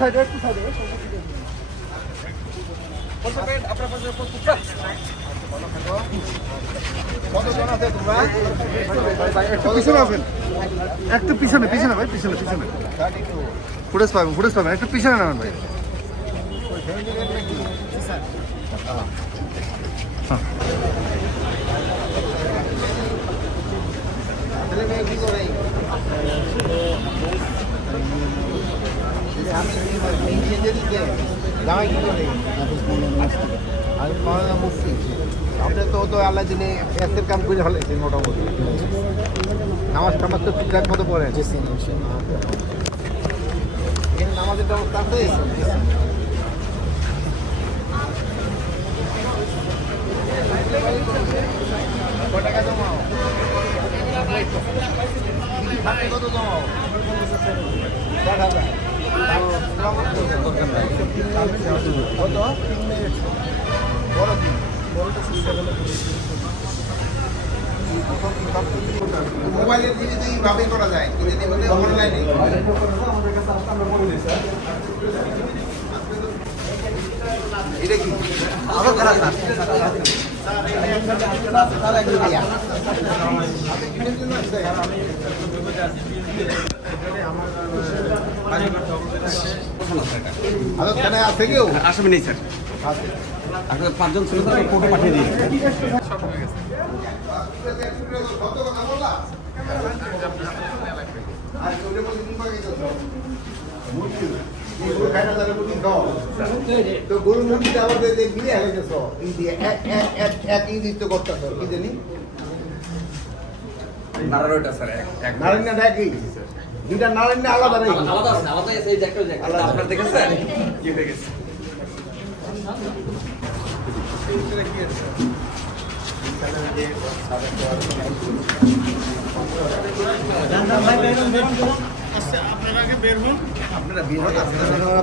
একটু সাইডে একটু সাইডে। একটু পিছনে পিছনে ভাই পিছনে পিছনে। ফুটেজ পাবেন ফুটেজ পাবেন। একটু পিছনে নামেন ভাই। আপনি তো তো আল্লাহ দিনে এসের কাম করে হলেছেন মোটামুটি নামাজ টামাজ তো ঠিকঠাক মতো পড়ে নামাজের ব্যবস্থা আছে টাকা জমাও কত জমাও মোবাইলের জিনিস তো এইভাবেই করা যায় কিন্তু বলে অনলাইনে? এটা কি? আরও খারাপ আরও খানে আছে কেউ? আসামি নেই স্যার। পাঁচজন ছিল তো কোর্টে পাঠিয়ে দিয়েছে। তো গরু মুরগিটা আবার দেখবি হয়েছে এক এক এক এক ইঞ্জিত তো করতেছ কি জানি? নারায়ণটা স্যার এক এক। একই দুইটা নারায়ণ আলাদা নেই আলাদা আছে আলাদা আছে এই যে একটা আলাদা। আপনার দেখেছেন? কি হয়ে গেছে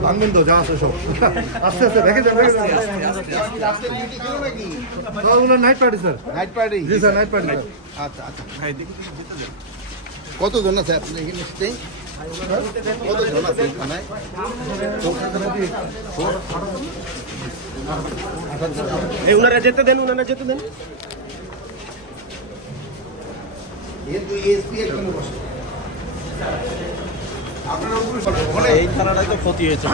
ভাঙবেন তো যা আছে সব। আস্তে আস্তে দেখে night party sir night party জি স্যার নাইট পার্টি আচ্ছা আচ্ছা। কত জন আছে আপনার এখানে স্টে কত জন আছে থানায় এই ওনারা যেতে দেন ওনারা যেতে দেন। যেহেতু এসপি এখানে বসে। আপনারা উপরে বলে এই থানাটাই তো ক্ষতি হয়েছে।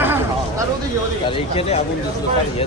আর এইখানে আগুন দিয়েছিল তার ইয়ে